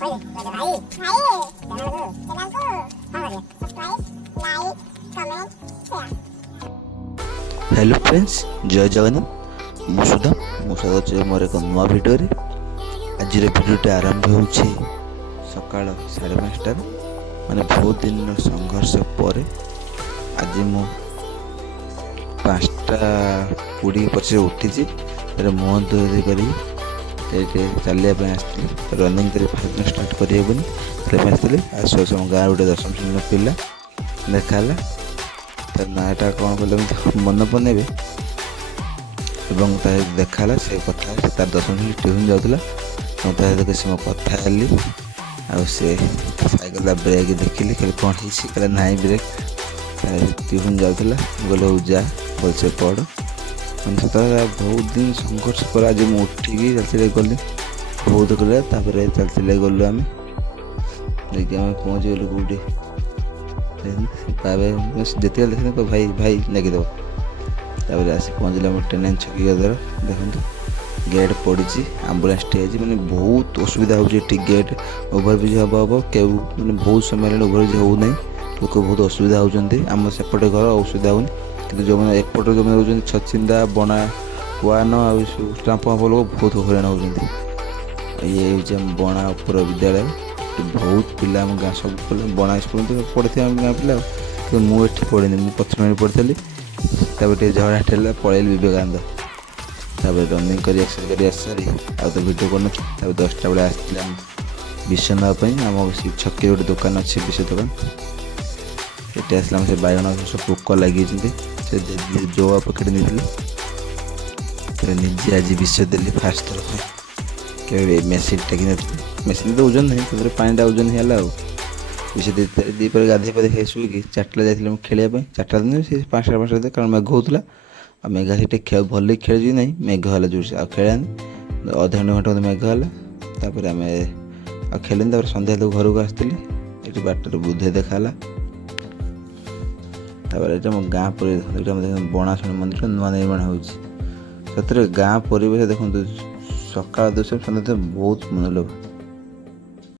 Hello friends, जय जगन्नाथ। मु सुधा मोर एक नुआ भिडियो आज भिडियोटी आरंभ हो सका 5:30 माने बहुत दिन संघर्ष पर आज मु 5:20 उठी मुह धोई कर चलिया आसती रनिंग कर फास्ट स्टार्ट करनी आसती आस गाँव गोटे 10वीं श्रेणी पिला देखा तार नाटा कौन कले मन पड़े देखा से कथा तार 10वीं श्रेणी ट्यूशन जाऊला किसी मो कथा हेली से साइकिल ब्रेक देखिली कौन है ना ब्रेक ट्यूशन जाऊला बोले जा भलसे पढ़ मैंने बहुत दिन संघर्ष पर आज मुझे उठिकी चलते गली बहुत कले चलते गलु आम पहुँच गलु कौटे जिते देख भाई भाई लगिदेव आस पहुँचल ट्रेन छकी द्वारा देखो गेट पड़ी आम्बुलांस टे मैंने बहुत असुविधा हो गेट ओभरब्रिज हम हम क्या मैंने बहुत समय ओभरब्रिज हो ना लोक बहुत असुविधा होती आम सेपटे घर असुविधा होनी कि जो मैंने एपट जो रोज छचिंदा बना वान आम्प लोग बहुत हईराण होती ये बणा उपर विद्यालय बहुत पिला आम गाँ सब बणा स्कूल पढ़ी गाँ पिला तो मुझे पढ़ी मुझे पथर पढ़ी झड़ा ठेला पलैली विवेकानंद रनिंग कर सारी तो भिडियो कर 10टा बेले आसते विष नापी आम छकी गोटे दुकान अच्छे विष दुकान ये आसला से बैगण सब पोक लगी जो पकेट नहीं निजे आज विष देली फास्ट थर मेसीन टेक मेसीन तो ओजन नहीं तो पानीटा ओजन है विष दीपर गाधे पाधे शुई 4टा जाइए खेलिया 4टा दिन से 5:30 कारण मेघ होता मेघ से भल खेल ना मेघ है जोर से खेलानी अधा घंटा मेघ है आम खेलनी सन्ध्या तो घर को आसती ये बाटर बुधे देखा मो गाँ परिवेश बनाशुणी मंदिर नुआ निर्माण हो गाँ परिवेश देखो सकाल दृश्य बहुत मनोलोभ।